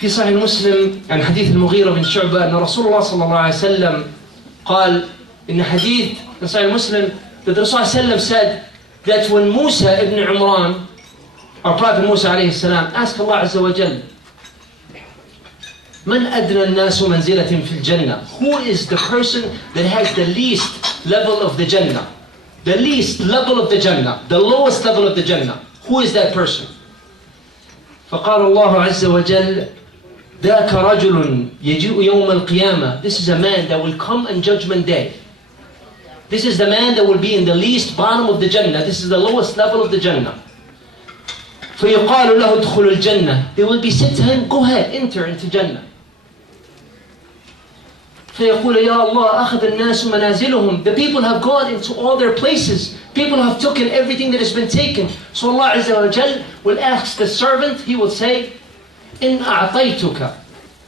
في صحيح مسلم عن حديث المغيرة بن شعبة أن رسول الله صلى الله عليه وسلم قال إن حديث in صحيح مسلم that Rasul sallam said that when Musa ibn Imran, our Prophet Musa alayhi salam, asked Allah Azza wa Jal, Man adna an-nasu manzilatin fil Jannah? Who is the person that has the least level of the Jannah? The least level of the Jannah, the lowest level of the Jannah. Who is that person? فقال الله عز وجل ذاك رجل يجيء يوم القيامة. This is a man that will come on Judgment Day. This is the man that will be in the least bottom of the Jannah. This is the lowest level of the Jannah. فيقال له ادخل الجنة. They will be said to him, go ahead, enter into Jannah. فيقول يا الله أخذ الناس منازلهم. The people have gone into all their places. People have taken everything that has been taken. So Allah Azza wa Jal will ask the servant, he will say, إن أعطيتك,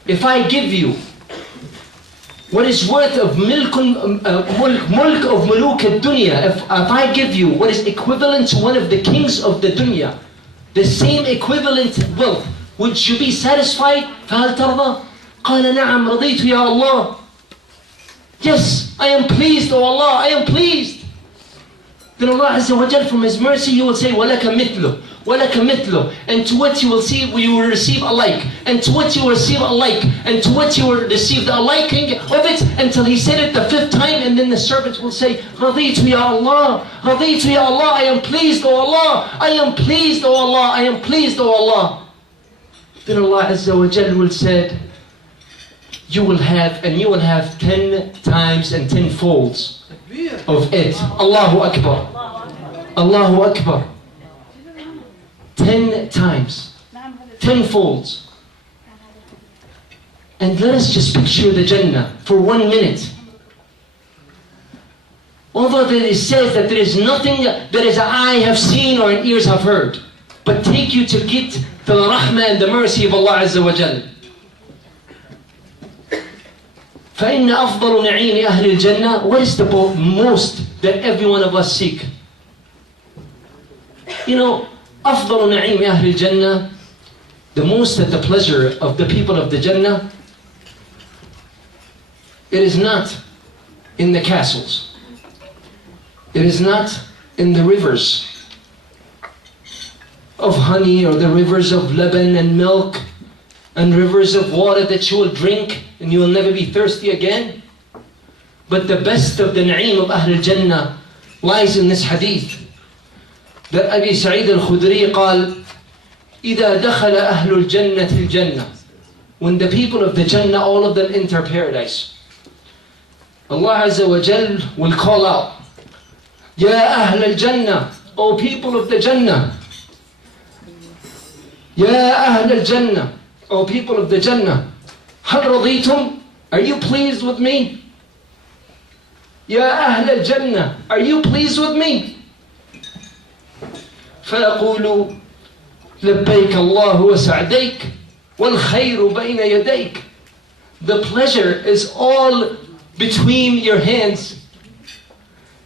if I give you what is worth of mulk of muluk al-dunya, if I give you what is equivalent to one of the kings of the dunya, the same equivalent wealth, would you be satisfied? فهل ترضى? قال نعم رضيت يا الله. Yes, I am pleased, O Allah, I am pleased. Then Allah Azza wa Jal, from His mercy, He will say, وَلَكَ مِثْلُ وَلَكَ مِثْلُ. And to what you will see, you will receive alike. And to what you will receive alike. And to what you will receive the liking of it, until He said it the fifth time, and then the servant will say, رَضِيتُ يَا Allah, رَضِيتُ يَا Allah, I am pleased, O Allah, I am pleased, O Allah, I am pleased, O Allah. Then Allah Azza wa Jal will say, you will have 10 times and 10 folds of it. Allahu Akbar. Allahu Akbar. 10 times. 10 folds. And let us just picture the Jannah for 1 minute. Although it says that there is nothing that is eye have seen or ears have heard, but take you to get the rahmah and the mercy of Allah Azza wa Jal. فإن أفضل نعيم أهل الجنة. What is the most that every one of us seek? You know, أفضل نعيم أهل الجنة, the most that the pleasure of the people of the Jannah, it is not in the castles. It is not in the rivers of honey or the rivers of lebanon and milk and rivers of water that you will drink and you will never be thirsty again. But the best of the na'im of Ahl al-Jannah lies in this hadith that Abi Sa'id al-Khudri قال إذا دخل أهل الجنة الجنة. When the people of the Jannah, all of them enter paradise, Allah Azza wa Jal will call out, Ya Ahl al-Jannah, O people of the Jannah, Ya Ahl al-Jannah, O people of the Jannah, هل رضيتم? Are you pleased with me? Ya Ahl al-Jannah, are you pleased with me? فيقول لبيك الله وسعديك والخير بين يديك. The pleasure is all between your hands.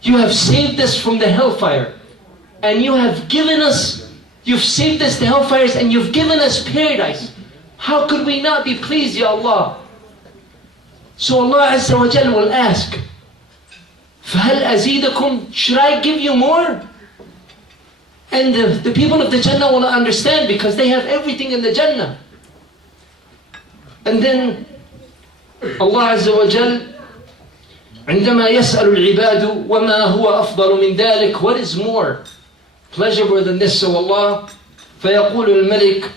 You have saved us from the hellfire, and you have given us, you've saved us the hellfires, and you've given us paradise. How could we not be pleased, Ya Allah? So Allah Azza wa Jal will ask, فَهَلْ أَزِيدَكُمْ? Should I give you more? And the people of the Jannah will understand, because they have everything in the Jannah. And then Allah Azza wa Jal, عندما يسأل العباد وما هو أفضل من ذلك, what is more pleasurable than this, O Allah? فيقول الملك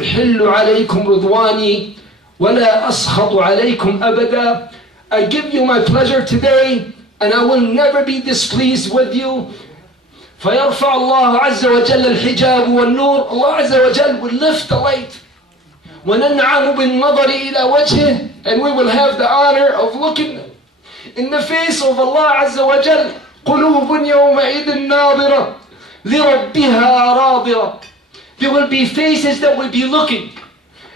أحل عليكم رضواني ولا أسخط عليكم أبدا. I give you my pleasure today, and I will never be displeased with you. فيرفع الله عز وجل الحجاب والنور. Allah Azza wa Jal will lift the light. وننعم بالنظر إلى وجهه, and we will have the honor of looking in the face of Allah Azza wa Jal. قلوب يومئذ ناظرة لربها راضرة. There will be faces that will be looking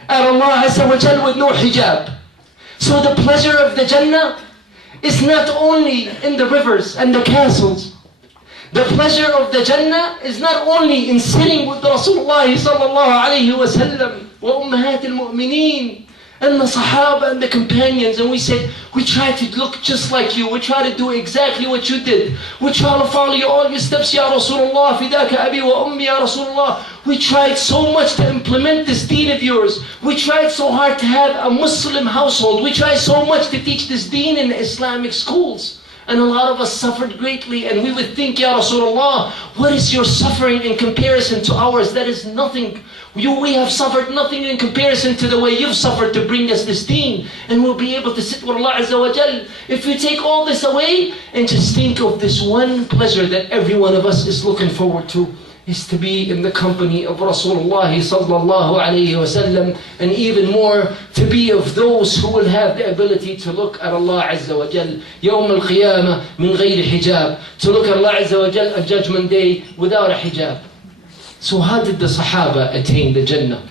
at Allah Azza wa Jal with no hijab. So the pleasure of the Jannah is not only in the rivers and the castles. The pleasure of the Jannah is not only in sitting with Rasulullah sallallahu alayhi wa sallam wa ummahat al-mu'mineen and the Sahaba and the companions, and we said, we try to look just like you, we try to do exactly what you did, we try to follow you all your steps, Ya Rasulullah, fidaka abi wa ummi Ya Rasulullah. We tried so much to implement this deen of yours. We tried so hard to have a Muslim household. We tried so much to teach this deen in the Islamic schools. And a lot of us suffered greatly, and we would think, Ya Rasulullah, what is your suffering in comparison to ours? That is nothing. We have suffered nothing in comparison to the way you've suffered to bring us this deen. And we'll be able to sit with Allah Azza wa Jal. If we take all this away and just think of this one pleasure that every one of us is looking forward to, is to be in the company of Rasulullah sallallahu alayhi wa sallam, and even more to be of those who will have the ability to look at Allah Azza wa Jal Yawm al-Qiyamah min ghayri hijab, to look at Allah Azza wa Jal at Judgment Day without a hijab. So how did the Sahaba attain the Jannah?